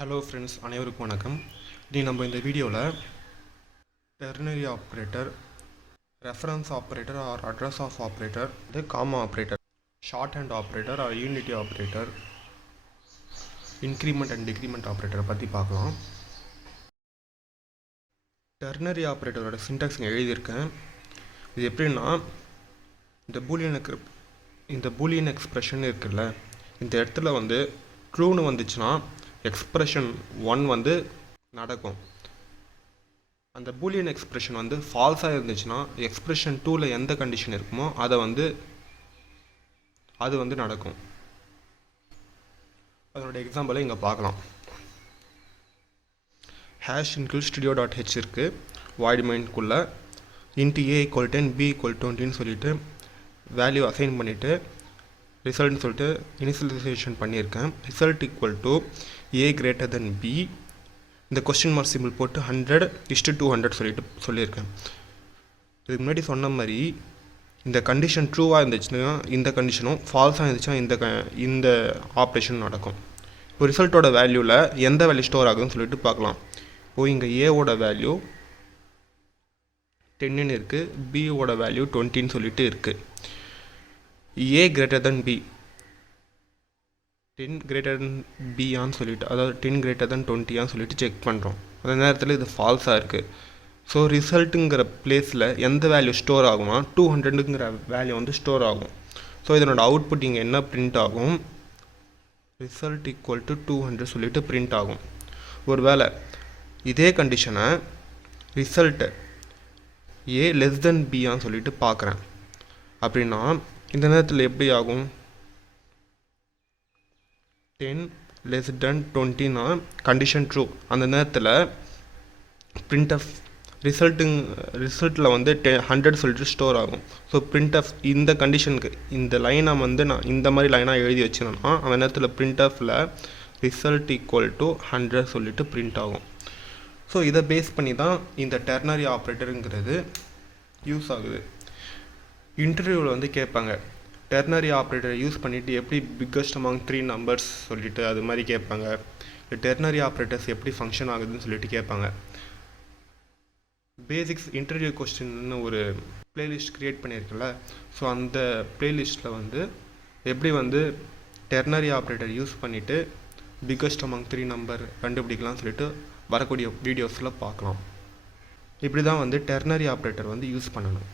Hello friends, அனைவருக்கும் வணக்கம். இனி நம்ம இந்த வீடியோவில் ternary operator, reference operator or address of operator, comma operator, short hand operator or unary operator, increment and decrement ஆப்ரேட்டரை பற்றி பார்க்கலாம். டெர்னரி ஆப்ரேட்டரோட சின்டாக்ஸ் இங்கே எழுதியிருக்கேன். இது எப்படின்னா, இந்த பூலியன் எக்ஸ்பிரஷன் இருக்குல்ல, இந்த இடத்துல வந்து ட்ரூன்னு வந்துச்சுன்னா எக்ஸ்பிரஷன் 1 வந்து நடக்கும். அந்த பூலியன் எக்ஸ்பிரஷன் வந்து ஃபால்ஸாக இருந்துச்சுன்னா எக்ஸ்பிரஷன் 2ல் எந்த கண்டிஷன் இருக்குமோ அது வந்து நடக்கும். அதனோட எக்ஸாம்பிளை இங்கே பார்க்கலாம். ஹேஷ் இன்க்ளூட் studio.h இருக்குது. வாய்ட் மைண்ட்குள்ளே இன்ட்டு a = 10 b = 20 சொல்லிவிட்டு வேல்யூ அசைன் பண்ணிவிட்டு ரிசல்ட்னு சொல்லிட்டு இனிஷியலைசேஷன் பண்ணியிருக்கேன். Result = a greater than b. இந்த கொஸ்டின் மார்க் சிம்பிள் போட்டு 100:200 சொல்லியிருக்கேன். இதுக்கு முன்னாடி சொன்ன மாதிரி இந்த கண்டிஷன் ட்ரூவாக இருந்துச்சுன்னா இந்த கண்டிஷனும், ஃபால்ஸாக இருந்துச்சுன்னா இந்த ஆப்ரேஷன் நடக்கும். இப்போ ரிசல்ட்டோட வேல்யூவில் எந்த வேல்யூ ஸ்டோர் ஆகுதுன்னு சொல்லிட்டு பார்க்கலாம். இப்போது இங்கே ஏவோட வேல்யூ 10ன்னு இருக்குது, பியோட வேல்யூ 20ன்னு சொல்லிட்டு இருக்குது. a greater than b, 10 greater than b ஆன்னு சொல்லிட்டு, அதாவது 10 greater than 20 ஆன்னு சொல்லிட்டு செக் பண்ணுறோம். அந்த நேரத்தில் இது ஃபால்ஸாக இருக்குது. ஸோ ரிசல்ட்டுங்கிற பிளேஸில் எந்த வேல்யூ ஸ்டோர் ஆகும்னா 200ங்கிற வேல்யூ வந்து ஸ்டோர் ஆகும். ஸோ இதனோட அவுட்புட் இங்கே என்ன பிரிண்ட் ஆகும், ரிசல்ட் = 200 சொல்லிட்டு பிரிண்ட் ஆகும். ஒரு வேளை இதே கண்டிஷனை result a less than b ஆன்னு சொல்லிட்டு பார்க்குறேன் அப்படின்னா இந்த நேரத்தில் எப்படி ஆகும், 10 less than 20னா கண்டிஷன் ட்ரூ. அந்த நேரத்தில் printf ரிசல்ட்டில் வந்து 100 சொல்லிட்டு ஸ்டோர் ஆகும். ஸோ printf இந்த கண்டிஷனுக்கு இந்த லைனை வந்து நான் இந்த மாதிரி லைனாக எழுதி வச்சுருந்தேன்னா அந்த நேரத்தில் printfல ரிசல்ட் = 100 சொல்லிட்டு பிரிண்ட் ஆகும். ஸோ இதை பேஸ் பண்ணி தான் இந்த டெர்னரி ஆப்ரேட்டருங்கிறது யூஸ் ஆகுது. இன்டர்வியூவில் வந்து கேட்பாங்க, டெர்னரி ஆப்ரேட்டரை யூஸ் பண்ணிவிட்டு எப்படி பிக்கஸ்ட் அமாங் 3 நம்பர்ஸ் சொல்லிவிட்டு அது மாதிரி கேட்பாங்க. டெர்னரி ஆப்ரேட்டர்ஸ் எப்படி ஃபங்க்ஷன் ஆகுதுன்னு சொல்லிட்டு கேட்பாங்க. பேசிக்ஸ் இன்டர்வியூ கொஸ்டின்னு ஒரு பிளேலிஸ்ட் க்ரியேட் பண்ணியிருக்குல்ல, ஸோ அந்த பிளேலிஸ்ட்டில் வந்து எப்படி வந்து டெர்னரி ஆப்ரேட்டர் யூஸ் பண்ணிவிட்டு பிக்கஸ்ட் அமாங் 3 நம்பர் கண்டுபிடிக்கலாம்னு சொல்லிட்டு வரக்கூடிய வீடியோஸில் பார்க்கலாம். இப்படி தான் வந்து டெர்னரி ஆப்ரேட்டர் வந்து யூஸ் பண்ணணும்.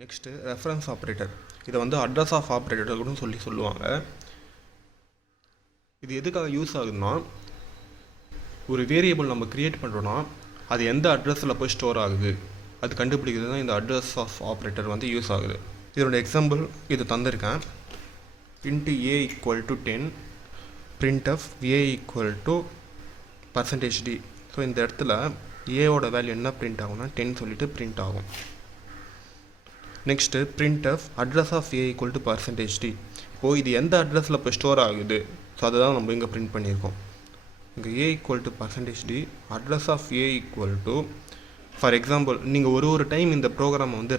Next reference operator. இதை வந்து அட்ரஸ் ஆஃப் ஆப்ரேட்டர் கூட சொல்லுவாங்க. இது எதுக்காக யூஸ் ஆகுதுன்னா, ஒரு வேரியபிள் நம்ம க்ரியேட் பண்ணுறோன்னா அது எந்த அட்ரஸில் போய் ஸ்டோர் ஆகுது அது கண்டுபிடிக்கிறது தான் இந்த அட்ரஸ் ஆஃப் ஆப்ரேட்டர் வந்து யூஸ் ஆகுது. இதோட எக்ஸாம்பிள் இது தந்திருக்கேன். Int a = 10 printf a = %d. So இந்த இடத்துல ஏவோட வேல்யூ என்ன பிரிண்ட் ஆகும்னா 10 சொல்லிட்டு பிரிண்ட் ஆகும். Next printf address of a = %d. இப்போது இது எந்த அட்ரஸில் இப்போ ஸ்டோர் ஆகுது, ஸோ அதை தான் நம்ம இங்கே பிரிண்ட் பண்ணியிருக்கோம். இங்கே a = %d, address of a = for example நீங்கள் ஒரு டைம் இந்த ப்ரோக்ராமை வந்து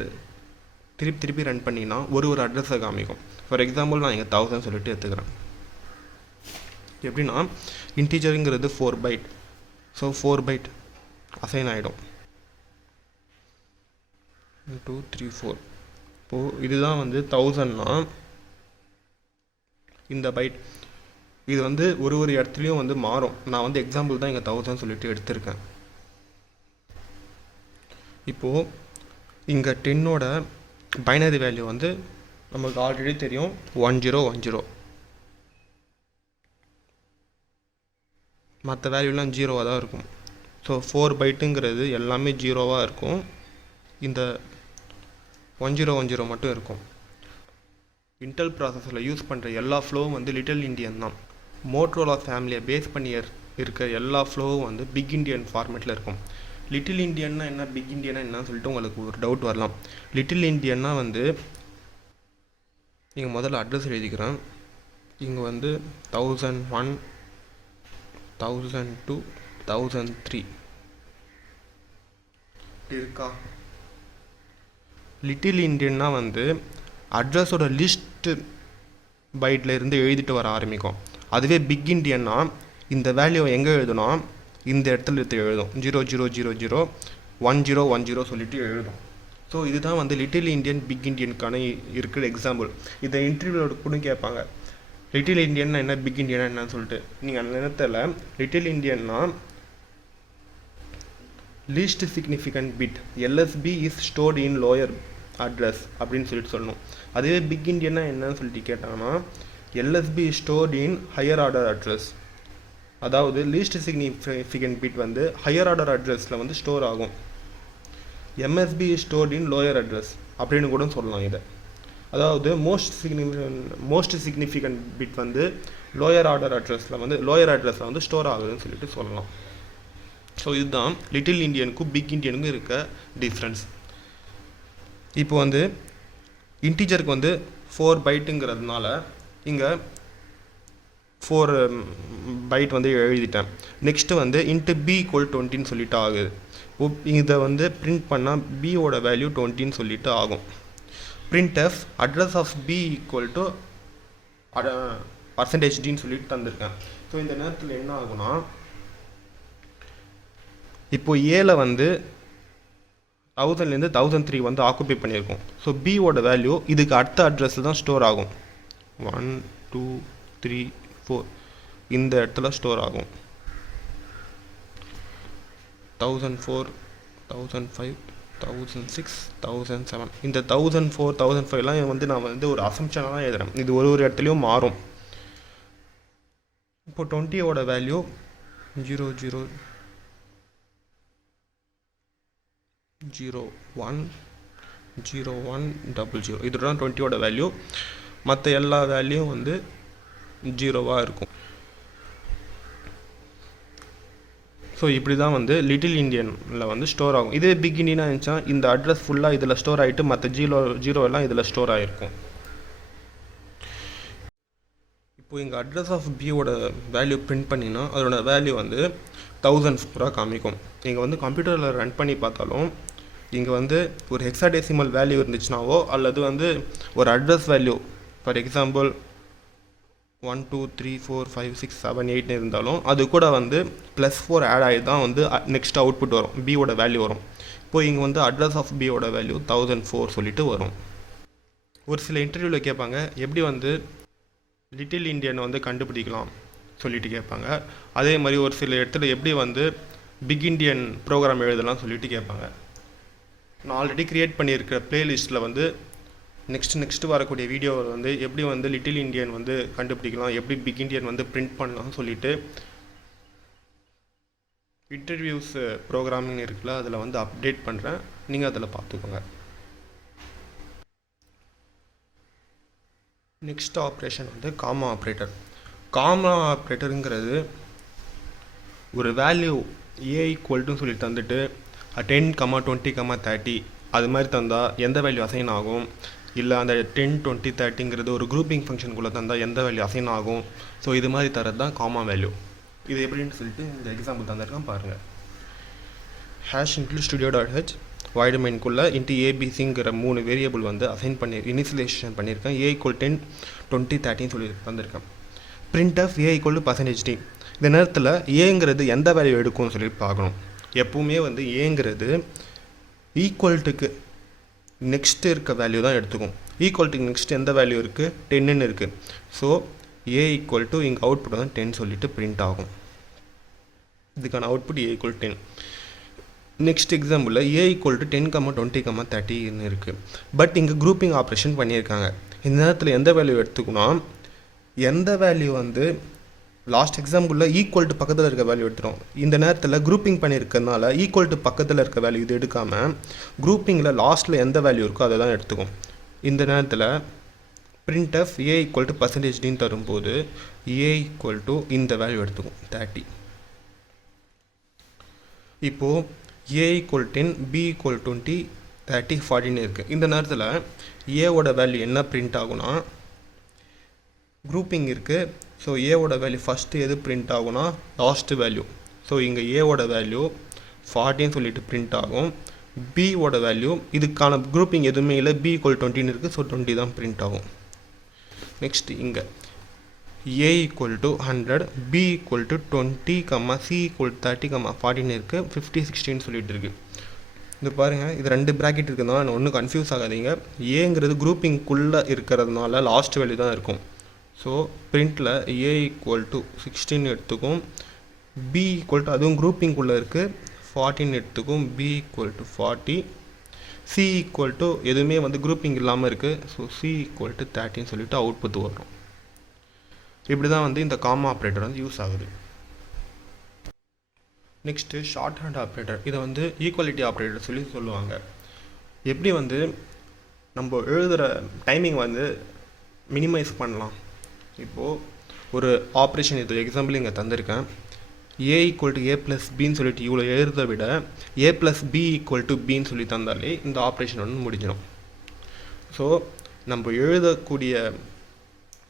திருப்பி ரன் பண்ணிங்கன்னா ஒரு அட்ரஸை காமிக்கும். ஃபார் எக்ஸாம்பிள் நான் இங்கே 1000 சொல்லிட்டு எடுத்துக்கிறேன். எப்படின்னா இன்டீஜருங்கிறது 4 byte, ஸோ 4 byte அசைன் ஆகிடும். 1 2 3 4. இப்போது இதுதான் வந்து 1000னா இந்த பைட் இது வந்து ஒரு இடத்துலையும் வந்து மாறும். நான் வந்து எக்ஸாம்பிள் தான் இங்கே 1000 சொல்லிட்டு எடுத்திருக்கேன். இப்போது இங்கே 10ஓட பைனரி வேல்யூ வந்து நமக்கு ஆல்ரெடி தெரியும் 1010. மற்ற வேல்யூலாம் 0வாக தான் இருக்கும். ஸோ 4 பைட்டுங்கிறது எல்லாமே 0வாக இருக்கும். இந்த 1010 மட்டும் இருக்கும். இன்டெல் ப்ராசஸரில் யூஸ் பண்ணுற எல்லா ஃப்ளோவும் வந்து லிட்டில் இண்டியன் தான். மோட்ரோலா ஃபேமிலியை பேஸ் பண்ணி இருக்க எல்லா ஃப்ளோவும் வந்து பிக் இண்டியன் ஃபார்மேட்டில் இருக்கும். லிட்டில் இண்டியன்னா என்ன, பிக் இண்டியன்னா என்னன்னு சொல்லிட்டு உங்களுக்கு ஒரு டவுட் வரலாம். லிட்டில் இண்டியன்னா வந்து இங்கே முதல்ல அட்ரஸ் எழுதிக்கிறேன். இங்கே வந்து 1001 1002 1003 இருக்கா. லிட்டில் இண்டியன்னா வந்து அட்ரஸோட லிஸ்ட்டு பைட்டில் இருந்து எழுதிட்டு வர ஆரம்பிக்கும். அதுவே பிக் இண்டியன்னா இந்த வேல்யூவை எங்கே எழுதணும், இந்த இடத்துல எடுத்து எழுதும் 00001010 சொல்லிட்டு எழுதும். ஸோ இதுதான் வந்து லிட்டில் இண்டியன் பிக் இண்டியனுக்கான இருக்கிற எக்ஸாம்பிள். இதை இன்டர்வியூவோட கூட கேட்பாங்க, லிட்டில் இண்டியன்னா என்ன, பிக் இண்டியனா என்னன்னு சொல்லிட்டு. நீங்கள் அந்த நேரத்தில் லிட்டில் இண்டியன்னா least significant bit LSB is stored in lower address அப்படின்னு சொல்லிட்டு சொல்லணும். அதுவே பிக் இண்டியன்னா என்னன்னு சொல்லிட்டு கேட்டாங்கன்னா LSB is stored in higher order address. அதாவது லீஸ்ட் சிக்னிஃபிகண்ட் பிட் வந்து ஹையர் ஆர்டர் அட்ரஸில் வந்து ஸ்டோர் ஆகும். MSB is stored in lower address அப்படின்னு கூட சொல்லலாம் இதை. அதாவது மோஸ்ட் சிக்னிஃபிகண்ட் பிட் வந்து லோயர் அட்ரஸில் வந்து ஸ்டோர் ஆகுதுன்னு சொல்லிட்டு சொல்லலாம். ஸோ இதுதான் லிட்டில் இண்டியனுக்கும் பிக் இண்டியனுக்கும் இருக்க டிஃப்ரென்ஸ். இப்போ வந்து இன்டீஜருக்கு வந்து 4 பைட்டுங்கிறதுனால இங்கே 4 பைட் வந்து எழுதிட்டேன். நெக்ஸ்ட்டு வந்து இன்ட்டு பி ஈக்குவல் 20 சொல்லிட்டு ஆகுது. இதை வந்து பிரிண்ட் பண்ணால் பியோட வேல்யூ 20 சொல்லிட்டு ஆகும். printf address of b equal to percentage d சொல்லிட்டு தந்திருக்கேன். ஸோ இந்த நேரத்தில் என்ன ஆகும்னா, இப்போ ஏல வந்து 1000லேருந்து 1003 வந்து ஆக்குபை பண்ணியிருக்கோம். ஸோ பியோட வேல்யூ இதுக்கு அடுத்த அட்ரஸில் தான் ஸ்டோர் ஆகும். 1 2 3 4 இந்த இடத்துல ஸ்டோர் ஆகும். 1004 1005 1006 1007 இந்த 1004 1005லாம் வந்து நான் வந்து ஒரு அசம்ஷனாக தான் எழுதுறேன். இது ஒரு இடத்துலையும் மாறும். இப்போ 20யோட வேல்யூ 00010100 இதுதான் 20யோட வேல்யூ. மற்ற எல்லா வேல்யூவும் வந்து 0வாக இருக்கும். ஸோ இப்படி தான் வந்து லிட்டில் இண்டியனில் வந்து ஸ்டோர் ஆகும். இதே பிக் இண்டியனாக இருந்துச்சா இந்த அட்ரஸ் ஃபுல்லாக இதில் ஸ்டோர் ஆகிட்டு மற்ற ஜீரோ எல்லாம் இதில் ஸ்டோர் ஆகிருக்கும். இப்போ இங்கே அட்ரஸ் ஆஃப் பியோட வேல்யூ பிரிண்ட் பண்ணினா அதோட வேல்யூ வந்து 1004 காமிக்கும். நீங்கள் வந்து கம்ப்யூட்டரில் ரன் பண்ணி பார்த்தாலும் இங்கே வந்து ஒரு ஹெக்ஸாடெசிமல் வேல்யூ இருந்துச்சுனாவோ அல்லது வந்து ஒரு அட்ரஸ் வேல்யூ ஃபார் எக்ஸாம்பிள் 1 2 3 4 5 6 7 8 இருந்தாலும் அது கூட வந்து +4 ஆட் ஆகி தான் வந்து நெக்ஸ்ட் அவுட்புட் வரும், பியோட வேல்யூ வரும். இப்போ இங்கே வந்து அட்ரஸ் ஆஃப் பியோட வேல்யூ 1004 சொல்லிட்டு வரும். ஒரு சில இன்டர்வியூவில் கேட்பாங்க எப்படி வந்து லிட்டில் இண்டியனை வந்து கண்டுபிடிக்கலாம் சொல்லிட்டு கேட்பாங்க. அதே மாதிரி ஒரு சில இடத்துல எப்படி வந்து பிக் இண்டியன் ப்ரோக்ராம் எழுதலாம் சொல்லிட்டு கேட்பாங்க. நான் ஆல்ரெடி க்ரியேட் பண்ணியிருக்கிற ப்ளேலிஸ்ட்டில் வந்து நெக்ஸ்ட்டு வரக்கூடிய வீடியோவில் வந்து எப்படி வந்து லிட்டில் இண்டியன் வந்து கண்டுபிடிக்கலாம், எப்படி பிக் இண்டியன் வந்து பிரிண்ட் பண்ணலாம் சொல்லிட்டு இன்டர்வியூஸ் ப்ரோக்ராமிங் இருக்குல்ல அதில் வந்து அப்டேட் பண்ணுறேன், நீங்கள் அதில் பார்த்துக்கோங்க. நெக்ஸ்ட் ஆப்ரேஷன் வந்து காமா ஆப்ரேட்டர். காமா ஆப்ரேட்டருங்கிறது ஒரு வேல்யூ ஏ ஈக்குவல்ட்டுன்னு சொல்லி தந்துட்டு 10, 20, 30 அது மாதிரி தந்தால் எந்த வேல்யூ அசைன் ஆகும், இல்லை அந்த 10, 20, 30ங்கிறது ஒரு குரூப்பிங் ஃபங்க்ஷனுக்குள்ளே தந்தால் எந்த வேல்யூ அசைன் ஆகும். ஸோ இது மாதிரி தரது தான் காமா வேல்யூ. இது எப்படின்னு சொல்லிட்டு இந்த எக்ஸாம்பிள் தந்திருக்கேன் பாருங்கள். #studio.h வாய்டு மெயின்குள்ளே *abcங்கிற 3 வேரியபிள் வந்து அசைன் இனிஷியலைசேஷன் பண்ணியிருக்கேன். a = 10, 20, 30 சொல்லி தந்திருக்கேன். printf a = %d. இந்த நேரத்தில் ஏங்கிறது எந்த வேல்யூ எடுக்கும்னு சொல்லி பார்க்கணும். எப்பவுமே வந்து ஏங்கிறது ஈக்குவல்ட்டுக்கு நெக்ஸ்ட்டு இருக்க வேல்யூ தான் எடுத்துக்கும். ஈக்குவல்ட்டுக்கு நெக்ஸ்ட் எந்த வேல்யூ இருக்குது, 10ன்னு இருக்குது. ஸோ a = இங்கே அவுட்புட் வந்து 10 சொல்லிட்டு பிரிண்ட் ஆகும். இதுக்கான அவுட்புட் a = 10. நெக்ஸ்ட் எக்ஸாம்பிளில் a = 10, 20, 30ன்னு இருக்குது. பட் இங்கே குரூப்பிங் ஆப்ரேஷன் பண்ணியிருக்காங்க. இந்த நேரத்தில் எந்த வேல்யூ எடுத்துக்கணும், எந்த வேல்யூ வந்து லாஸ்ட் எக்ஸாம்பிளில் ஈக்குவல் டு பக்கத்தில் இருக்க வேல்யூ எடுத்துரும். இந்த நேரத்தில் குரூப்பிங் பண்ணியிருக்கிறதுனால ஈக்குவல் டு பக்கத்தில் இருக்க வேல்யூ இது எடுக்காமல் குரூப்பிங்கில் லாஸ்ட்டில் எந்த வேல்யூ இருக்கோ அதை தான் எடுத்துக்கும். இந்த நேரத்தில் printf a = %d தரும்போது a = இந்த வேல்யூ எடுத்துக்கும் 30. இப்போது a = 10, b = 20, 30, 40ன்னு இருக்குது. இந்த நேரத்தில் ஏவோட வேல்யூ என்ன பிரிண்ட் ஆகுனா, குரூப்பிங் இருக்குது. ஸோ ஏவோட வேல்யூ ஃபஸ்ட்டு எது பிரிண்ட் ஆகும்னா லாஸ்ட்டு வேல்யூ. ஸோ இங்கே ஏவோட வேல்யூ 40ன்னு சொல்லிட்டு பிரிண்ட் ஆகும். பியோட வேல்யூ இதுக்கான குரூப்பிங் எதுவுமே இல்லை, b = 20ன்னு இருக்குது. ஸோ 20 தான் பிரிண்ட் ஆகும். நெக்ஸ்ட் இங்கே a equal to 100, b equal to 20, c equal to 30, 40 இருக்குது, 50 16 சொல்லிட்டு இருக்கு. இது பாருங்கள், இது ரெண்டு ப்ராக்கெட் இருக்குதுனால ஒன்றும் கன்ஃபியூஸ் ஆகாதீங்க. ஏங்கிறது குரூப்பிங்குள்ளே இருக்கிறதுனால லாஸ்ட் வேல்யூ தான் இருக்கும். ஸோ பிரிண்டில் a equal to 16 எடுத்துக்கும், b equal to அதுவும் குரூப்பிங்குள்ளே இருக்குது 14 எடுத்துக்கும், b equal to 40, c equal to எதுவுமே வந்து குரூப்பிங் இல்லாமல் இருக்குது. ஸோ c equal to 30 சொல்லிட்டு அவுட்புட் வரும். இப்படி தான் வந்து இந்த காமா ஆப்ரேட்டர் வந்து யூஸ் ஆகுது. Next short hand operator. இதை வந்து ஈக்குவாலிட்டி ஆப்ரேட்டர் சொல்லி சொல்லுவாங்க. எப்படி வந்து நம்ம எழுதுகிற டைமிங் வந்து மினிமைஸ் பண்ணலாம். இப்போது ஒரு ஆப்ரேஷன், இது எக்ஸாம்பிள் இங்கே தந்திருக்கேன். a equal to a plus bன்னு சொல்லிட்டு இவ்வளோ எழுதுறதை விட a plus b equal to bன்னு சொல்லி தந்தாலே இந்த ஆப்ரேஷன் வந்து முடிஞ்சிடும். ஸோ நம்ம எழுதக்கூடிய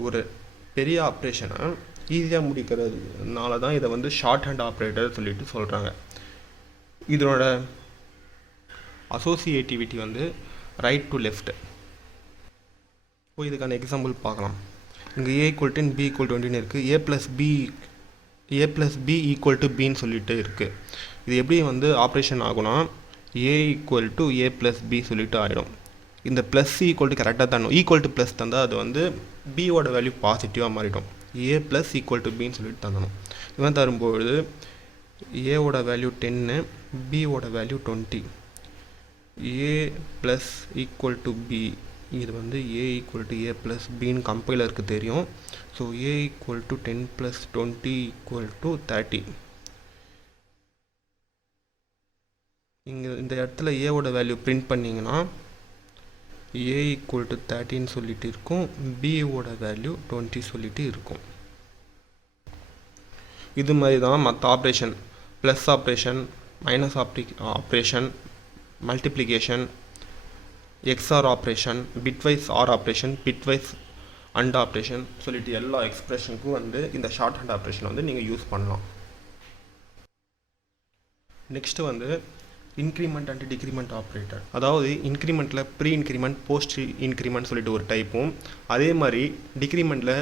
ஒரு பெரிய ஆப்ரேஷனை ஈஸியாக முடிக்கிறதுனால தான் இதை வந்து ஷார்ட் ஹேண்ட் ஆப்ரேட்டர் சொல்லிட்டு சொல்கிறாங்க. இதனோட அசோசியேட்டிவிட்டி வந்து ரைட் டு லெஃப்ட். இதுக்கான எக்ஸாம்பிள் பார்க்கலாம். இங்கே a equal to 10, b equal to 20 இருக்குது. a plus b equal to bன்னு சொல்லிட்டு இருக்குது. இது எப்படி வந்து ஆப்ரேஷன் ஆகும்னா a equal to a plus b சொல்லிட்டு ஆகிடும். இந்த ப்ளஸ் ஈக்குவல் டு கரெக்டாக தரணும். ஈக்குவல் டு ப்ளஸ் தந்தால் அது வந்து பியோட வேல்யூ பாசிட்டிவாக மாறிடும். ஏ ப்ளஸ் ஈக்குவல் டு பின்னு சொல்லிட்டு தந்தணும். இதுமாதிரி தரும்பொழுது ஏவோட வேல்யூ 10, பியோட value 20. A plus equal to b, இது வந்து a equal to a plus பின்னு கம்பைலருக்கு தெரியும். So a equal to 10 + 20 equal to 30. இங்கே இந்த இடத்துல ஏவோட வேல்யூ பிரிண்ட் பண்ணிங்கன்னா a equal to 13 சொல்லிட்டு இருக்கும், b ஓட வேல்யூ 20 சொல்லிட்டு இருக்கும். இது மாதிரி தான் மற்ற operation, plus operation, minus operation, multiplication, XOR operation, bitwise or operation, bitwise and operation சொல்லிட்டு எல்லா எக்ஸ்பிரஷனுக்கும் வந்து இந்த ஷார்ட் ஹேண்ட் ஆப்ரேஷன் வந்து நீங்கள் யூஸ் பண்ணலாம். நெக்ஸ்ட்டு வந்து இன்க்ரிமெண்ட் அண்ட் டிக்ரிமெண்ட் ஆப்ரேட்டர். அதாவது இன்க்ரிமெண்ட்டில் ப்ரீ இன்க்ரிமெண்ட், போஸ்ட் இன்க்ரிமெண்ட் சொல்லிட்டு ஒரு டைப்பும், அதே மாதிரி டிக்ரிமெண்ட்டில்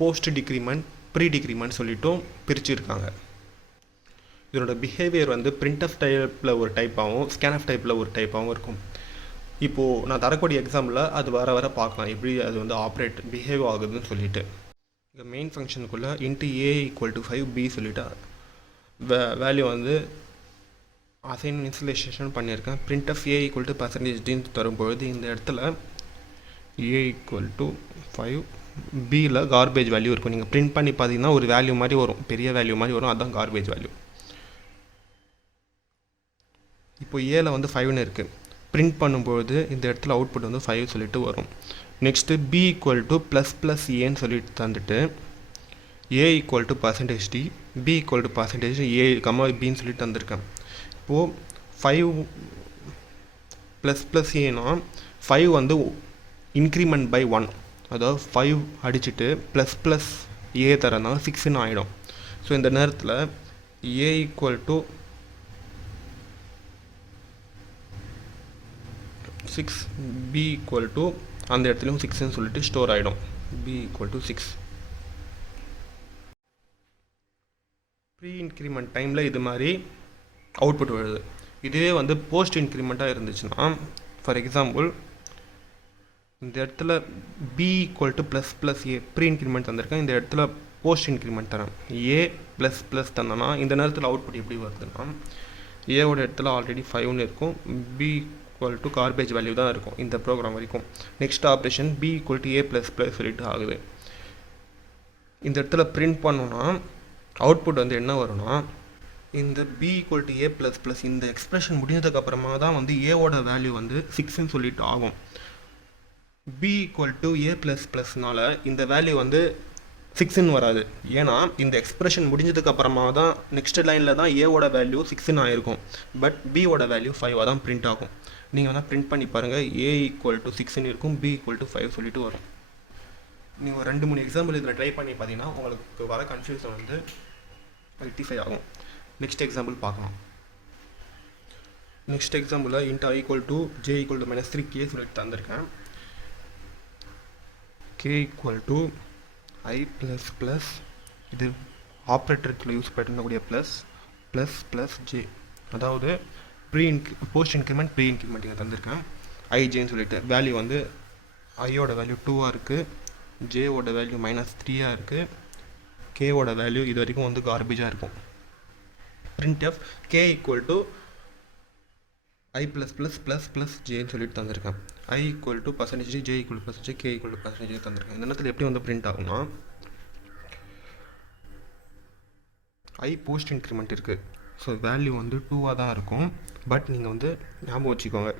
போஸ்ட் டிக்ரிமெண்ட், ப்ரீ டிக்ரிமெண்ட் சொல்லிட்டும் பிரிச்சுருக்காங்க. இதனோட பிஹேவியர் வந்து பிரிண்ட்எஃப் டைப்பில் ஒரு டைப்பாகவும் ஸ்கேன்எஃப் டைப்பில் ஒரு டைப்பாகவும் இருக்கும். இப்போது நான் தரக்கூடிய எக்ஸாம்பிளில் அது வர பார்க்கலாம் எப்படி அது வந்து ஆப்ரேட் பிஹேவ் ஆகுதுன்னு சொல்லிட்டு. இங்கே மெயின் ஃபங்க்ஷனுக்குள்ளே int a equal to 5 b சொல்லிவிட்டு வேல்யூ வந்து அசைன் இன்ஸ்டலேஷன் பண்ணியிருக்கேன். printf a equal to %d தரும்பொழுது இந்த இடத்துல a equal to 5, bயில் கார்பேஜ் வேல்யூ இருக்கும். நீங்கள் பிரிண்ட் பண்ணி பார்த்தீங்கன்னா ஒரு வேல்யூ மாதிரி வரும், பெரிய வேல்யூ மாதிரி வரும், அதுதான் கார்பேஜ் வேல்யூ. இப்போ ஏல வந்து 5ன்னு இருக்குது. பிரிண்ட் பண்ணும்பொழுது இந்த இடத்துல அவுட்புட் வந்து 5 சொல்லிட்டு வரும். நெக்ஸ்ட்டு b equal to ++ ஏன்னு சொல்லிட்டு தந்துட்டு a equal to %d, b equal to %a, bன்னு சொல்லிட்டு தந்திருக்கேன். இப்போது 5 ++ ஏன்னா 5 வந்து இன்க்ரிமெண்ட் பை 1, அதாவது 5 அடிச்சுட்டு ++ ஏ தரனா 6ன்னு ஆகிடும். ஸோ இந்த நேரத்தில் a equal to 6, b equal to அந்த இடத்துலையும் 6ன்னு சொல்லிட்டு ஸ்டோர் ஆகிடும். b equal to 6. Pre increment டைமில் இது மாதிரி அவுட்புட் வருது. இதுவே வந்து போஸ்ட் இன்க்ரிமெண்ட்டாக இருந்துச்சுன்னா, ஃபார் எக்ஸாம்பிள் இந்த இடத்துல b equal to ++ A pre increment தந்திருக்கேன், இந்த இடத்துல போஸ்ட் இன்க்ரிமெண்ட் தரேன் a ++ தந்தேன்னா இந்த நேரத்தில் அவுட்புட் எப்படி வருதுன்னா ஏவோட இடத்துல ஆல்ரெடி 5ன்னு இருக்கும், b equal to garbage value தான் இருக்கும் இந்த ப்ரோக்ராம் வரைக்கும். Next operation b equal to a++ சொல்லிட்டு ஆகுது. இந்த இடத்துல பிரிண்ட் பண்ணோன்னா அவுட்புட் வந்து என்ன வரும்னா இந்த b equal to a++ இந்த எக்ஸ்பிரஷன் முடிஞ்சதுக்கப்புறமா தான் வந்து ஏவோட வேல்யூ வந்து 6ன்னு சொல்லிட்டு ஆகும். b equal to a++னால இந்த வேல்யூ வந்து 6ன்னு வராது. ஏன்னா இந்த எக்ஸ்பிரஷன் முடிஞ்சதுக்கப்புறமா தான் நெக்ஸ்ட் லைனில் தான் ஏவோட வேல்யூ 6ன்னு ஆகிருக்கும். பட் பியோட வேல்யூ 5 தான் பிரிண்ட் ஆகும். நீங்கள் வேணால் பிரிண்ட் பண்ணி பாருங்கள், a equal to 6ன்னு இருக்கும், b equal to 5 சொல்லிட்டு வரும். நீங்கள் 2-3 எக்ஸாம்பிள் இதில் ட்ரை பண்ணி பார்த்தீங்கன்னா உங்களுக்கு வர கன்ஃபியூஷன் வந்து ரெக்டிஃபை ஆகும். நெக்ஸ்ட் எக்ஸாம்பிள் பார்க்கலாம். நெக்ஸ்ட் எக்ஸாம்பிளில் int i equal to j equal to -3k சொல்லிட்டு தந்திருக்கேன். k equal to i plus plus இது ஆப்ரேட்டருக்குள்ள யூஸ் பண்ணக்கூடிய ப்ளஸ் ஜே, அதாவது போஸ்ட் இன்க்ரிமெண்ட் ப்ரீ இன்க்ரிமெண்ட் இங்கே தந்திருக்கேன். ஐஜேன்னு சொல்லிட்டு வேல்யூ வந்து ஐயோட வேல்யூ 2ஆக இருக்குது, ஜேவோட வேல்யூ -3ஆக இருக்குது, கேவோட வேல்யூ இது வரைக்கும் வந்து கார்பேஜாக இருக்கும். printf k equal to i +++++ ஜேன்னு சொல்லிட்டு தந்திருக்கேன். i equal to %, j equal to %, k equal to % தந்திருக்கேன். இந்த நேரத்தில் எப்படி வந்து பிரிண்ட் ஆகும்னா i போஸ்ட் இன்க்ரிமெண்ட் இருக்குது, ஸோ வேல்யூ வந்து 2ஆக தான் இருக்கும். பட் நீங்கள் வந்து ஞாபகம் வச்சுக்கோங்க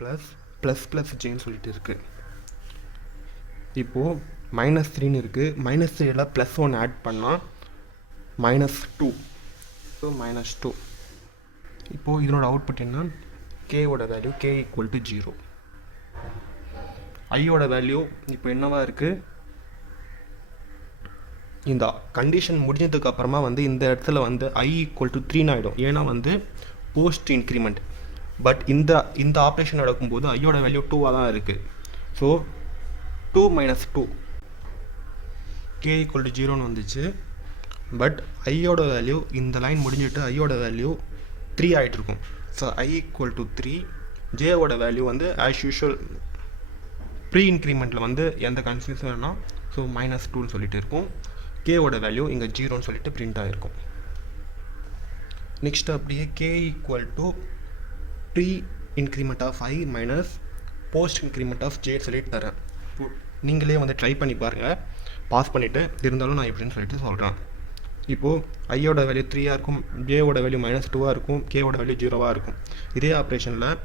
+++ ஜேன்னு சொல்லிட்டு இருக்குது. இப்போது -3ன்னு இருக்குது, -3ல் +1 ஆட் பண்ணால் -2, ஸோ -2. இப்போது இதனோட அவுட்புட் என்ன, கேவோட வேல்யூ k equal to 0. ஐயோட வேல்யூ இப்போ என்னவா இருக்குது, இந்த கண்டிஷன் முடிஞ்சதுக்கு அப்புறமா வந்து இந்த இடத்துல வந்து i equal to 3 ஆகிடும். ஏன்னா வந்து போஸ்ட் இன்க்ரிமெண்ட். பட் இந்த ஆப்ரேஷன் நடக்கும்போது ஐயோட வேல்யூ 2ஆக தான் இருக்குது. ஸோ 2 - 2 k equal to 0ன்னு வந்துச்சு. பட் ஐயோட வேல்யூ இந்த லைன் முடிஞ்சிட்டு ஐயோட வேல்யூ 3 ஆகிட்டு இருக்கும். ஸோ i equal to 3, ஜேவோட வேல்யூ வந்து ஆஸ் யூஷுவல் ப்ரீ இன்க்ரிமெண்ட்டில் வந்து எந்த கன்ஃபியூஷன் வேணால் ஸோ -2ன்னு சொல்லிட்டு இருக்கும். கேவோட வேல்யூ இங்கே 0ன்னு சொல்லிட்டு பிரிண்ட் ஆகிருக்கும். நெக்ஸ்ட் அப்படியே k equal to pre increment of i minus post increment of j சொல்லிட்டு தரேன். நீங்களே வந்து ட்ரை பண்ணி பாருங்கள், பாஸ் பண்ணிவிட்டு இருந்தாலும் நான் எப்படின்னு சொல்லிட்டு சொல்கிறேன். இப்போது ஐயோட வேல்யூ 3ஆக இருக்கும், ஜேவோட வேல்யூ -2ஆக இருக்கும், கேவோட வேல்யூ 0ஆக இருக்கும். இதே ஆப்ரேஷனில்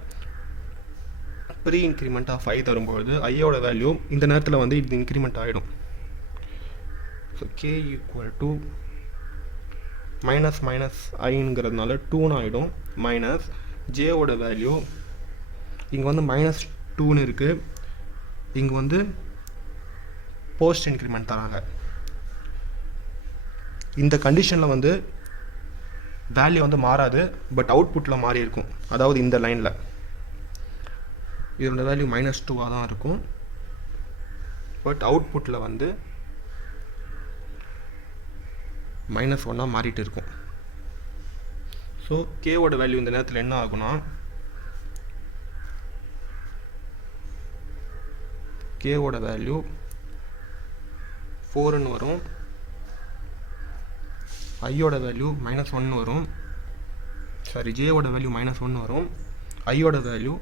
ப்ரீ இன்க்ரிமெண்ட் ஆஃப் i தரும்பொழுது ஐயோட வேல்யூ இந்த நேரத்தில் வந்து இது இன்க்ரிமெண்ட் ஆகிடும். ஸோ k equal to -iங்கிறதுனால 2ன்னு ஆகிடும். மைனஸ் ஜேவோட வேல்யூ இங்கே வந்து -2ன்னு இருக்குது, இங்கே வந்து போஸ்ட் இன்க்ரிமெண்ட் தராங்க. இந்த கண்டிஷனில் வந்து வேல்யூ வந்து மாறாது, பட் அவுட்புட்டில் மாறி இருக்கும். அதாவது இந்த லைனில் இதோட வேல்யூ -2ஆக தான் இருக்கும், பட் அவுட்புட்டில் வந்து -1ஆக மாறிட்டு இருக்கும். ஸோ கேவோட வேல்யூ இந்த நேரத்தில் என்ன ஆகும்னா கேவோட வேல்யூ 4ன்னு வரும், ஐயோட வேல்யூ -1 வரும், சாரி ஜேவோட வேல்யூ -1 வரும், ஐயோட வேல்யூ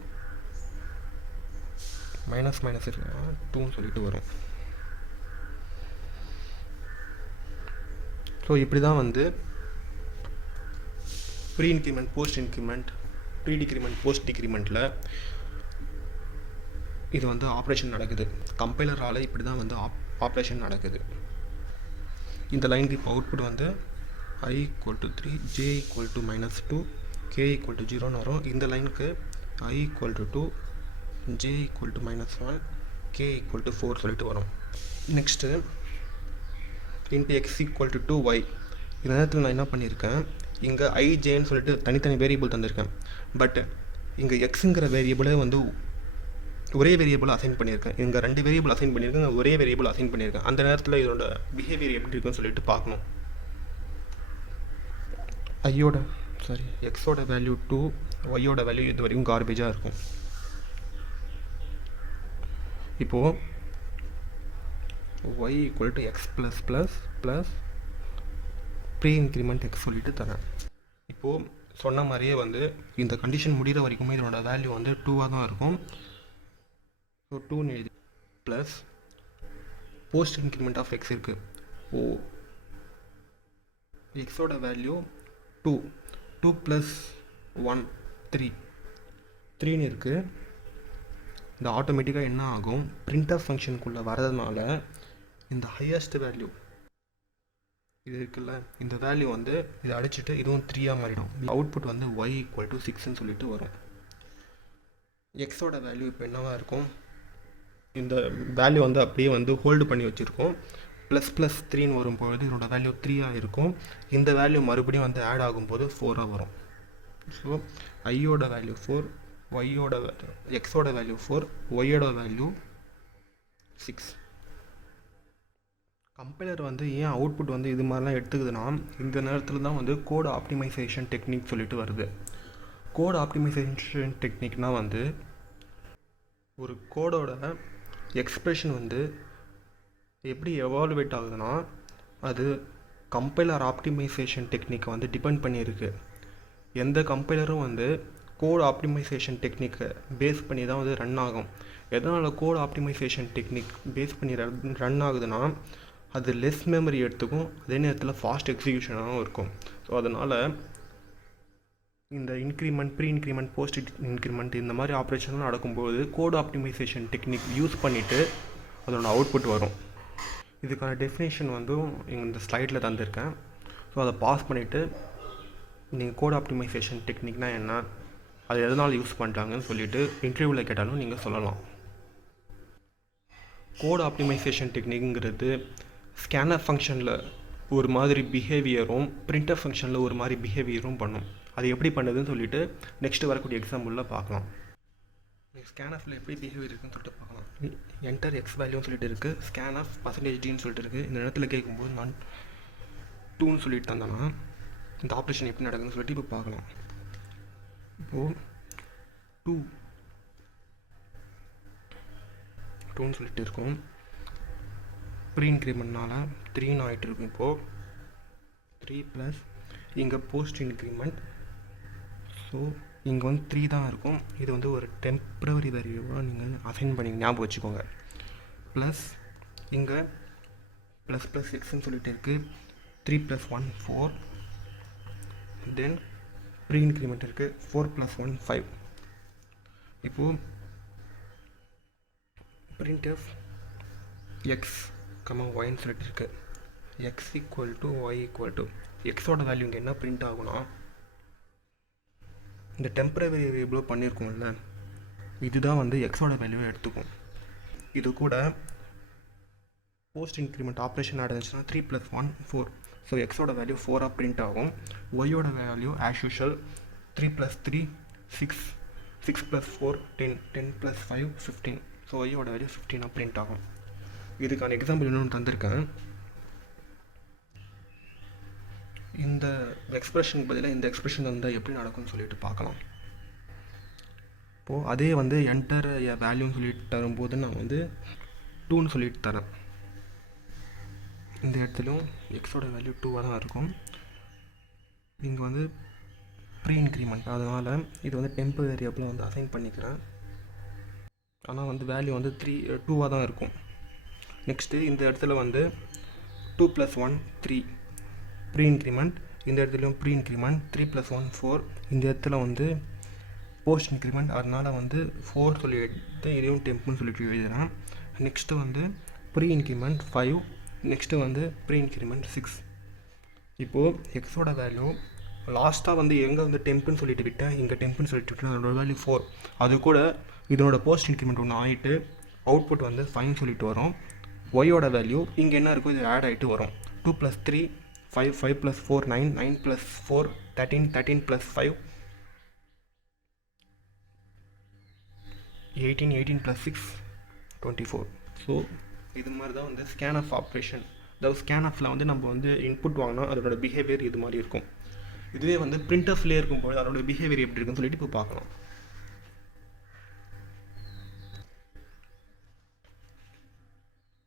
-2ன்னு சொல்லிட்டு வரும். ஸோ இப்படி தான் வந்து pre increment post increment pre decrement post டிக்ரிமெண்ட்டில் இது வந்து ஆப்ரேஷன் நடக்குது. கம்பைலரால் இப்படி தான் வந்து ஆப்ரேஷன் நடக்குது. இந்த லைனுக்கு இப்போ அவுட்புட் வந்து i equal to 3, j equal to -2, k equal to 0ன்னு வரும். இந்த லைனுக்கு i equal to 2, j equal to -1, k equal to 4 சொல்லிட்டு வரும். Next into x equal to 2y. இந்த நேரத்தில் நான் என்ன பண்ணியிருக்கேன், இங்கே ஐஜேன்னு சொல்லிட்டு தனித்தனி வேரியபிள் தந்திருக்கேன். பட் இங்கே எக்ஸுங்கிற வேரியபிளை வந்து ஒரே வேரியபிள் அசைன் பண்ணியிருக்கேன். இங்கே 2 வேரியபிள் அசைன் பண்ணியிருக்கேன், ஒரே வேரியபிள் அசைன் பண்ணியிருக்கேன். அந்த நேரத்தில் இதோட பிஹேவியர் எப்படி இருக்குன்னு சொல்லிட்டு பார்க்கணும். எக்ஸோட வேல்யூ 2, ஒய்யோட வேல்யூ இது வரைக்கும் கார்பேஜாக இருக்கும். இப்போது y equal to x ++ pre increment x சொல்லிட்டு தரேன். இப்போது சொன்ன மாதிரியே வந்து இந்த கண்டிஷன் முடிகிற வரைக்குமே இதனோட வேல்யூ வந்து 2ஆக தான் இருக்கும். ஸோ 2ன்னு எழுதி plus post increment of x இருக்குது. எக்ஸோட வேல்யூ 2 + 1 3ன்னு இருக்குது. இந்த ஆட்டோமேட்டிக்காக என்ன ஆகும், printf ஃபங்க்ஷனுக்குள்ளே வரதுனால இந்த ஹையஸ்ட் வேல்யூ இது இருக்குல்ல, இந்த வேல்யூ வந்து இதை அடிச்சுட்டு இதுவும் 3ஆக மாறிடும். அவுட்புட் வந்து y equal to 6ன்னு சொல்லிட்டு வரும். எக்ஸோட வேல்யூ இப்போ என்னவா இருக்கும், இந்த வேல்யூ வந்து அப்படியே வந்து ஹோல்டு பண்ணி வச்சுருக்கோம். ++3ன்னு வரும்பொழுது இதனோட வேல்யூ 3ஆக இருக்கும். இந்த வேல்யூ மறுபடியும் வந்து ஆட் ஆகும்போது 4ஆக வரும். ஸோ ஐயோட வேல்யூ 4, எக்ஸோட வேல்யூ 4, ஒய்யோட வேல்யூ 6. கம்பைலர் வந்து ஏன் அவுட்புட் வந்து இது மாதிரிலாம் எடுத்துக்குதுன்னா, இந்த நேரத்தில் தான் வந்து கோட் ஆப்டிமைசேஷன் டெக்னிக் சொல்லிட்டு வருது. கோட் ஆப்டிமைசேஷன் டெக்னிக்னால் வந்து ஒரு கோடோட எக்ஸ்ப்ரெஷன் வந்து எப்படி எவால்வேட் ஆகுதுன்னா, அது கம்பைலர் ஆப்டிமைசேஷன் டெக்னிக்கை வந்து டிபெண்ட் பண்ணியிருக்கு. எந்த கம்பைலரும் வந்து கோட் ஆப்டிமைசேஷன் டெக்னிக்கை பேஸ் பண்ணி தான் வந்து ரன் ஆகும். எதனால் கோட் ஆப்டிமைசேஷன் டெக்னிக் பேஸ் பண்ணி ரன் ஆகுதுன்னா, அது லெஸ் மெமரி எடுத்துக்கும், அதே நேரத்தில் ஃபாஸ்ட் எக்ஸிக்யூஷனாகவும் இருக்கும். ஸோ அதனால் இந்த increment, pre increment, post increment இந்த மாதிரி ஆப்ரேஷன்லாம் நடக்கும்போது கோட் ஆப்டிமைசேஷன் டெக்னிக் யூஸ் பண்ணிவிட்டு அதோட அவுட்புட் வரும். இதுக்கான டெஃபினேஷன் வந்து இந்த ஸ்லைடில் தந்திருக்கேன். ஸோ அதை பாஸ் பண்ணிவிட்டு நீங்கள் கோட் ஆப்டிமைசேஷன் டெக்னிக்னால் என்ன, அது எதனால் யூஸ் பண்ணுறாங்கன்னு சொல்லிவிட்டு இன்டர்வியூவில் கேட்டாலும் நீங்கள் சொல்லலாம். கோட் ஆப்டிமைசேஷன் டெக்னிக்ங்கிறது ஸ்கேனர் ஃபங்க்ஷனில் ஒரு மாதிரி பிஹேவியரும் பிரிண்டர் ஃபங்க்ஷனில் ஒரு மாதிரி பிஹேவியரும் பண்ணும். அது எப்படி பண்ணுதுன்னு சொல்லிட்டு நெக்ஸ்ட்டு வரக்கூடிய எக்ஸாம்பிளில் பார்க்கலாம். ஸ்கேனஃபில் எப்படி பிஹேவியர் இருக்குன்னு சொல்லிட்டு பார்க்கலாம். என்டர் எக்ஸ் வேல்யூன்னு சொல்லிட்டு இருக்குது, ஸ்கேனஃப் %d சொல்லிட்டு இருக்குது. இந்த இடத்துல கேட்கும்போது நான் 2ன்னு சொல்லிட்டு தந்தேன்னா இந்த ஆப்ரேஷன் எப்படி நடக்குதுன்னு சொல்லிட்டு இப்போ பார்க்கலாம். இப்போது 2ன்னு சொல்லிட்டு இருக்கும். ப்ரீ இன்க்ரிமெண்ட்னால 3ன்னு ஆகிட்டு இருக்கும். இப்போது 3 ப்ளஸ் இங்கே போஸ்ட் இன்க்ரிமெண்ட். ஸோ இங்கே வந்து 3 தான் இருக்கும். இது வந்து ஒரு டெம்ப்ரவரி வேல்யூவாக நீங்கள் அசைன் பண்ணி ஞாபகம் வச்சுக்கோங்க. ப்ளஸ் இங்கே ப்ளஸ் ப்ளஸ் எக்ஸ்ன்னு சொல்லிட்டு இருக்குது. 3 + 1 4. தென் ப்ரீ இன்க்ரிமெண்ட் இருக்குது. 4 + 1 5. இப்போது printf x, yன்னு சொல்லிட்டு இருக்குது. x = y = எக்ஸோட வேல்யூ இங்கே என்ன பிரிண்ட் ஆகும்னா, இந்த டெம்பரரி வேரியபிள் பண்ணியிருக்கோம்ல, இதுதான் வந்து எக்ஸோட வேல்யூவை எடுத்துக்கும். இது கூட போஸ்ட் இன்க்ரிமெண்ட் ஆப்ரேஷன் நடந்துச்சுன்னா 3 + 1 4. ஸோ எக்ஸோட வேல்யூ 4ஆக பிரிண்ட் ஆகும். ஒய்யோட வேல்யூ ஆஸ் யூஷுவல் 3 + 3 6, 6 + 4 10, 10 + 5 15. ஸோ ஒய்யோட வேல்யூ 15ஆக பிரிண்ட் ஆகும். இதுக்கான எக்ஸாம்பிள் இன்னொன்று தந்திருக்கேன். இந்த எக்ஸ்ப்ரெஷனுக்கு பதிலாக இந்த எக்ஸ்ப்ரெஷன் வந்தால் எப்படி நடக்கும்னு சொல்லிட்டு பார்க்கலாம். இப்போது அதே வந்து என்டர் வேல்யூன்னு சொல்லிட்டு தரும்போது நான் வந்து 2ன்னு சொல்லிட்டு தரேன். இந்த இடத்துலையும் எக்ஸோட வேல்யூ 2ஆக தான் இருக்கும். இங்கே வந்து ப்ரீ இன்க்ரிமெண்ட், அதனால் இது வந்து டெம்பரரி வேரியபிளாக வந்து அசைன் பண்ணிக்கிறேன். ஆனால் வந்து வேல்யூ வந்து 2ஆக தான் இருக்கும். நெக்ஸ்ட்டு இந்த இடத்துல வந்து 2 + 1 3 ப்ரீ இன்க்ரிமெண்ட். இந்த இடத்துலையும் ப்ரீ இன்க்ரிமெண்ட். 3 + 1 4. இந்த இடத்துல வந்து போஸ்ட் இன்க்ரிமெண்ட், அதனால் வந்து 4 சொல்லி எடுத்து இதையும் டெம்ப்னு சொல்லிட்டு எழுதுகிறேன். நெக்ஸ்ட்டு வந்து ப்ரீ இன்க்ரிமெண்ட் 5. நெக்ஸ்ட்டு வந்து ப்ரீ இன்க்ரிமெண்ட் 6. இப்போது எக்ஸோட வேல்யூ லாஸ்ட்டாக வந்து எங்கே வந்து டெம்ப்னு சொல்லிட்டு விட்டேன், இங்கே டெம்ப்னு சொல்லிட்டு விட்டேன், அதோட வேல்யூ 4. அது கூட இதனோட போஸ்ட் இன்க்ரிமெண்ட் ஒன்று ஆகிட்டு அவுட்புட் வந்து 5 சொல்லிட்டு வரும். ஒய்யோட வேல்யூ இங்கே என்ன இருக்கும், இது ஆட் ஆகிட்டு வரும். 2 + 3 5, 5 + 4 9, 9 + 4 13, 13 + 5 18, 18 + 6 24. ஸோ இது மாதிரி தான் வந்து ஸ்கேன்ஆஃப் ஆப்ரேஷன். அதாவது ஸ்கேன்ஆஃபில் வந்து நம்ம வந்து இன்புட் வாங்கினா அதோட பிஹேவியர் இது மாதிரி இருக்கும். இதுவே வந்து பிரிண்டர்ஸ்லேயே இருக்கும்போது அதோட பிஹேவியர் எப்படி இருக்குன்னு சொல்லிட்டு இப்போ பார்க்கலாம்.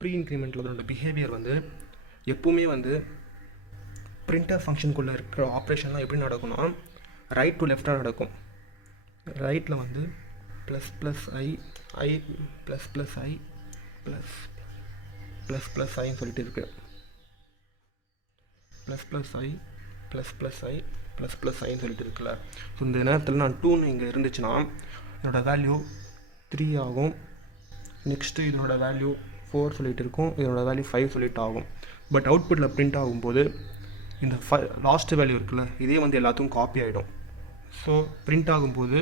ப்ரீ இன்க்ரிமெண்ட்டில் அதோட பிஹேவியர் வந்து எப்பவுமே வந்து பிரிண்டர் ஃபங்க்ஷனுக்குள்ளே இருக்கிற ஆப்ரேஷன்லாம் எப்படி நடக்கும்னா, ரைட் டு லெஃப்டாக நடக்கும். ரைட்டில் வந்து ++i, i ++i ++iன்னு சொல்லிட்டு இருக்குது. ++i ++i சொல்லிட்டு இருக்குல்ல. ஸோ இந்த நேரத்தில் நான் 2ன்னு இங்கே இருந்துச்சுன்னா இதோட வேல்யூ 3 ஆகும். நெக்ஸ்ட்டு இதனோட வேல்யூ 4 சொல்லிட்டு இருக்கும், இதனோட வேல்யூ 5 சொல்லிட்டு ஆகும். பட் அவுட்புட்டில் பிரிண்ட் ஆகும்போது இந்த லாஸ்ட் வேல்யூ இருக்குல்ல, இதே வந்து எல்லாத்துக்கும் காப்பி ஆகிடும். ஸோ பிரிண்ட் ஆகும்போது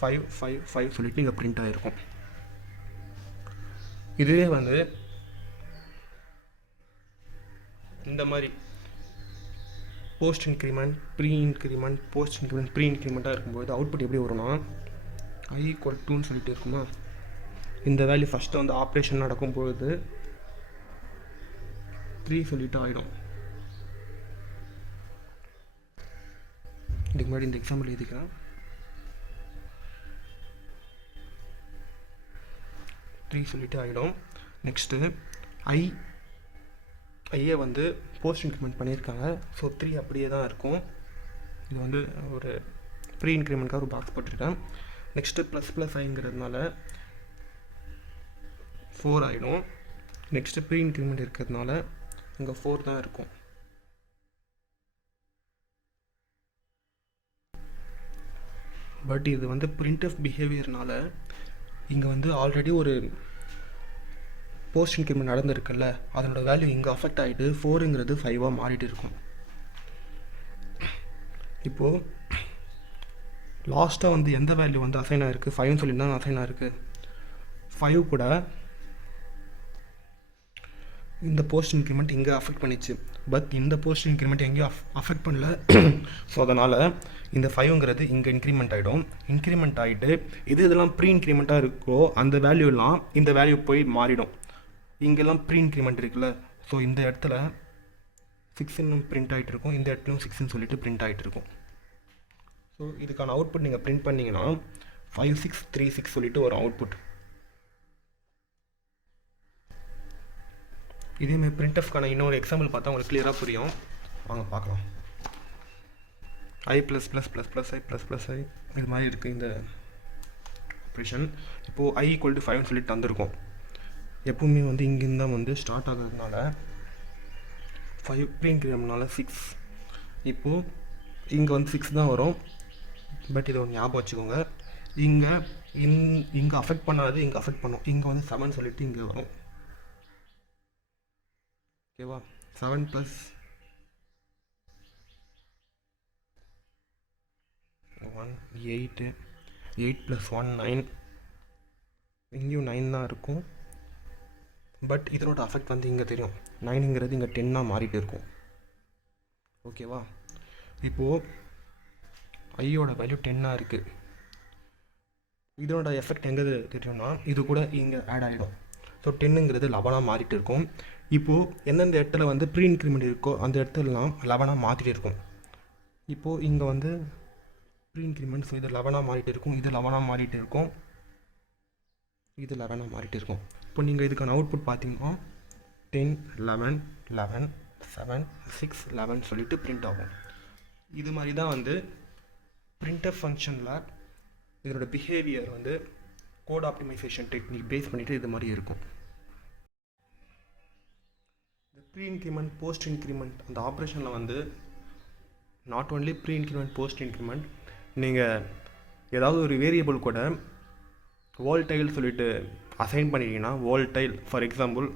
5 5 5 சொல்லிட்டு இங்கே பிரிண்ட் ஆகிருக்கும். இதுவே வந்து இந்த மாதிரி post increment, pre increment, post increment, pre இன்க்ரிமெண்ட்டாக இருக்கும்போது அவுட்புட் எப்படி வரும்னா, i = 2ன்னு சொல்லிட்டு இருக்குமா. இந்த வேல்யூ ஃபஸ்ட்டு வந்து ஆப்ரேஷன் நடக்கும்பொழுது 3 சொல்லிட்டு ஆகிடும். இதுக்கு முன்னாடி இந்த எக்ஸாம்பிள் எழுதிக்கிறேன். 3 சொல்லிட்டு ஆகிடும். நெக்ஸ்ட்டு ஐயை வந்து போஸ்ட் இன்க்ரிமெண்ட் பண்ணியிருக்காங்க. ஸோ 3 அப்படியே தான் இருக்கும். இது வந்து ஒரு ப்ரீ இன்க்ரிமெண்ட்காக ஒரு பாக்ஸ் போட்டிருக்கேன். நெக்ஸ்ட்டு ப்ளஸ் ஐங்கிறதுனால 4 ஆகிடும். நெக்ஸ்ட்டு ப்ரீ இன்க்ரிமெண்ட் இருக்கிறதுனால இங்கே 4 தான் இருக்கும். பட் இது வந்து printf பிஹேவியர்னால இங்கே வந்து ஆல்ரெடி ஒரு போஸ்ட் இன்க்ரிமெண்ட் நடந்திருக்குல்ல, அதனோட வேல்யூ இங்கே அஃபெக்ட் ஆகிட்டு 4ங்கிறது 5ஆக மாறிட்டு இருக்கும். இப்போது லாஸ்ட்டாக வந்து எந்த வேல்யூ வந்து அசைன் ஆகிருக்கு, 5ன்னு சொல்லி தான் அசைன் ஆகிருக்கு. 5 கூட இந்த போஸ்ட் இன்க்ரிமெண்ட் இங்கே அஃபெக்ட் பண்ணிச்சு. பட் இந்த போஸ்ட் இன்க்ரிமெண்ட் எங்கேயும் அஃபெக்ட் பண்ணல. ஸோ அதனால் இந்த 5ங்கிறது இங்கே இன்க்ரிமெண்ட் ஆகிடும். இன்க்ரிமெண்ட் ஆகிட்டு இதெல்லாம் ப்ரீ இன்க்ரிமெண்ட்டாக இருக்கோ அந்த வேல்யூலாம் இந்த வேல்யூ போய் மாறிடும். இங்கெல்லாம் ப்ரீ இன்க்ரிமெண்ட் இருக்குல்ல, ஸோ இந்த இடத்துல 6ன்னு பிரிண்ட் ஆகிட்டு இருக்கும், இந்த இடத்துலையும் 6ன்னு சொல்லிட்டு பிரிண்ட் ஆகிட்டு இருக்கும். ஸோ இதுக்கான அவுட்புட் நீங்கள் பிரிண்ட் பண்ணிங்கன்னா 5636 சொல்லிட்டு ஒரு அவுட்புட். இதேமாதிரி பிரிண்ட்எஃப்கான இன்னொரு எக்ஸாம்பிள் பார்த்தா உங்களுக்கு கிளியராக புரியும். வாங்க பார்க்கலாம். I++++++++++++++++++++++++++++++++++++++++++++++++++++++++++++++++++ இது மாதிரி இருக்குது இந்த இந்த ஆப்ரேஷன். இப்போது I = 5 சொல்லிட்டு தந்திருக்கோம். எப்பவுமே வந்து இங்கேருந்து தான் வந்து ஸ்டார்ட் ஆகுறதுனால 5 ப்ரீ இன்க்ரிமெண்ட்னால 6. இப்போது இங்கே வந்து 6 தான் வரும். பட் இதை ஒரு ஞாபகம் வச்சுக்கோங்க, இங்கே அஃபெக்ட் பண்ணாது, இங்கே அஃபெக்ட் பண்ணும். இங்கே வந்து 7 சொல்லிட்டு இங்கே வரும். ஓகேவா? 7 + 1 8, 8 + 1 9. இங்கேயும் 9 தான் இருக்கும். பட் இதனோட அஃபெக்ட் வந்து இங்கே தெரியும். 9ங்கிறது இங்கே 10ஆக மாறிட்டு இருக்கும். ஓகேவா? இப்போது ஐயோட வேல்யூ 10ஆக இருக்குது. இதனோட எஃபெக்ட் எங்கே தெரியும்னா இது கூட இங்கே ஆட் ஆகிடும். ஸோ 10ங்கிறது 11ஆக மாறிட்டு இருக்கும். இப்போது எந்தெந்த இடத்துல வந்து ப்ரீ இன்க்ரிமெண்ட் இருக்கோ அந்த இடத்துலலாம் 11ஆக மாற்றிட்டு இருக்கும். இப்போது இங்கே வந்து ப்ரீ இன்க்ரிமெண்ட், ஸோ இது 11ஆக மாறிட்டு இருக்கும், இது 11ஆக மாறிட்டு இருக்கும், இது 11ஆக மாறிட்டு இருக்கும். இப்போ நீங்கள் இதுக்கான அவுட்புட் பார்த்தீங்கன்னா 10 11 11 7 6 11 சொல்லிட்டு பிரிண்ட் ஆகும். இது மாதிரி தான் வந்து printf ஃபங்க்ஷனில் இதோட பிஹேவியர் வந்து கோட் ஆப்டிமைசேஷன் டெக்னிக் பேஸ் பண்ணிவிட்டு இது மாதிரி இருக்கும். இந்த ப்ரீ இன்க்ரிமெண்ட் போஸ்ட் இன்க்ரிமெண்ட் அந்த ஆப்ரேஷனில் வந்து not only pre increment post increment, நீங்கள் ஏதாவது ஒரு வேரியபிள் கூட volatile சொல்லிட்டு அசைன் பண்ணிட்டீங்கன்னா, volatile for example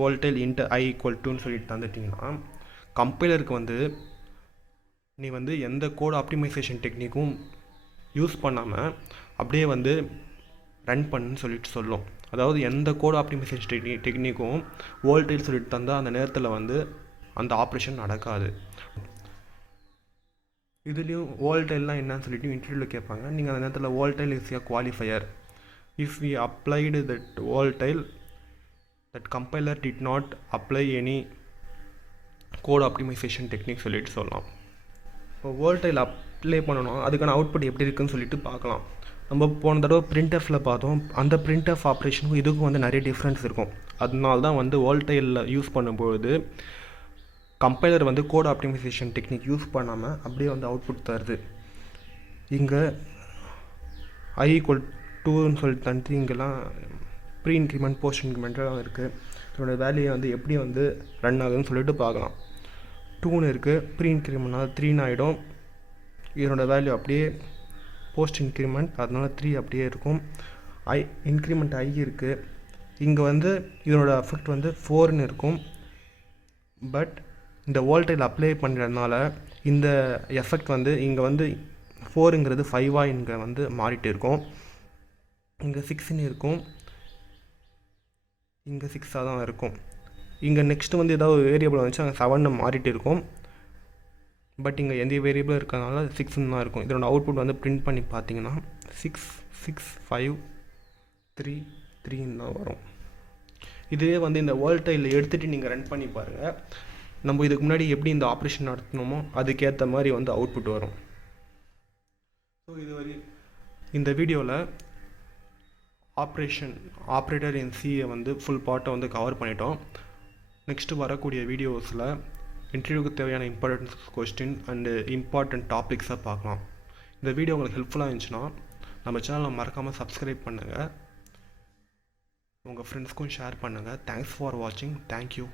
volatile int I = 2ன்னு சொல்லிட்டு தந்துட்டிங்கன்னா கம்பைலருக்கு வந்து நீ வந்து எந்த கோட் ஆப்டிமைசேஷன் டெக்னிக்கும் யூஸ் பண்ணாமல் அப்படியே வந்து ரன் பண்ணுன்னு சொல்லிட்டு சொல்லும். அதாவது எந்த கோட் ஆப்டிமைசேஷன் டெக்னிக்கும் volatile சொல்லிட்டு தந்தால் அந்த நேரத்தில் வந்து அந்த ஆப்ரேஷன் நடக்காது. இதுலேயும் volatileலாம் என்னன்னு சொல்லிட்டு இன்டர்வியூவில் கேட்பாங்க. நீங்கள் அந்த நேரத்தில் volatile is a qualifier. If we applied that volatile, that compiler did not apply any code optimization technique சொல்லிட்டு சொல்லலாம். இப்போ volatile அப்ளை பண்ணணும், அதுக்கான அவுட்புட் எப்படி இருக்குன்னு சொல்லிட்டு பார்க்கலாம். நம்ம போன தடவை printfல பார்த்தோம். அந்த printf ஆப்ரேஷனுக்கும் இதுக்கும் வந்து நிறைய டிஃப்ரென்ஸ் இருக்கும். அதனால தான் வந்து volatile யூஸ் பண்ணும்பொழுது கம்பைலர் வந்து கோட் ஆப்டிமைசேஷன் டெக்னிக் யூஸ் பண்ணாமல் அப்படியே வந்து அவுட்புட் தருது. இங்கே I = 2ன்னு சொல்லிட்டு தந்து இங்கெல்லாம் ப்ரீ இன்க்ரிமெண்ட் போஸ்ட் இன்க்ரிமெண்ட்லாம் இருக்குது. இதோட வேல்யூ வந்து எப்படி வந்து ரன் ஆகுதுன்னு சொல்லிட்டு பார்க்கலாம். 2ன்னு இருக்குது, ப்ரீ இன்க்ரிமெண்ட்னால 3ன்னு ஆகிடும். இதனோட வேல்யூ அப்படியே போஸ்ட் இன்க்ரிமெண்ட், அதனால 3 அப்படியே இருக்கும். இன்க்ரிமெண்ட் I இருக்குது. இங்கே வந்து இதனோட அஃபெக்ட் வந்து 4ன்னு இருக்கும். பட் இந்த volatile அப்ளை பண்ணுறதுனால இந்த எஃபெக்ட் வந்து இங்கே வந்து 4ங்கிறது 5ஆக இங்கே வந்து மாறிட்டு இருக்கும். இங்கே 6ன்னு இருக்கும், இங்கே 6ஆக தான் இருக்கும். இங்கே நெக்ஸ்ட்டு வந்து ஏதாவது வேரியபிள் வந்துச்சு அங்கே 7ன்னு மாறிட்டு இருக்கும். பட் இங்கே எந்த வேரியபிளும் இருக்கிறதுனால 6ன்னு தான் இருக்கும். இதனோட அவுட்புட் வந்து பிரிண்ட் பண்ணி பார்த்தீங்கன்னா 6 6 5 3 3ன்னு தான் வரும். இதுவே வந்து இந்த வேர்ல்டைலில் எடுத்துகிட்டு நீங்கள் ரன் பண்ணி பாருங்கள். நம்ம இதுக்கு முன்னாடி எப்படி இந்த ஆப்ரேஷன் நடத்தினோமோ அதுக்கேற்ற மாதிரி வந்து அவுட்புட் வரும். ஸோ இதுவரை இந்த வீடியோவில் ஆப்ரேட்டர் இன் சியை வந்து ஃபுல் பார்ட்டை வந்து கவர் பண்ணிட்டோம். நெக்ஸ்ட்டு வரக்கூடிய வீடியோஸில் இன்டர்வியூக்கு தேவையான இம்பார்ட்டன்ஸ் கொஸ்டின் அண்டு இம்பார்ட்டன்ட் டாபிக்ஸை பார்க்கலாம். இந்த வீடியோ உங்களுக்கு ஹெல்ப்ஃபுல்லாக இருந்துச்சுன்னா நம்ம சேனலை மறக்காமல் சப்ஸ்கிரைப் பண்ணுங்கள், உங்கள் ஃப்ரெண்ட்ஸ்க்கும் ஷேர் பண்ணுங்கள். தேங்க்ஸ் ஃபார் வாட்சிங். தேங்க்யூ.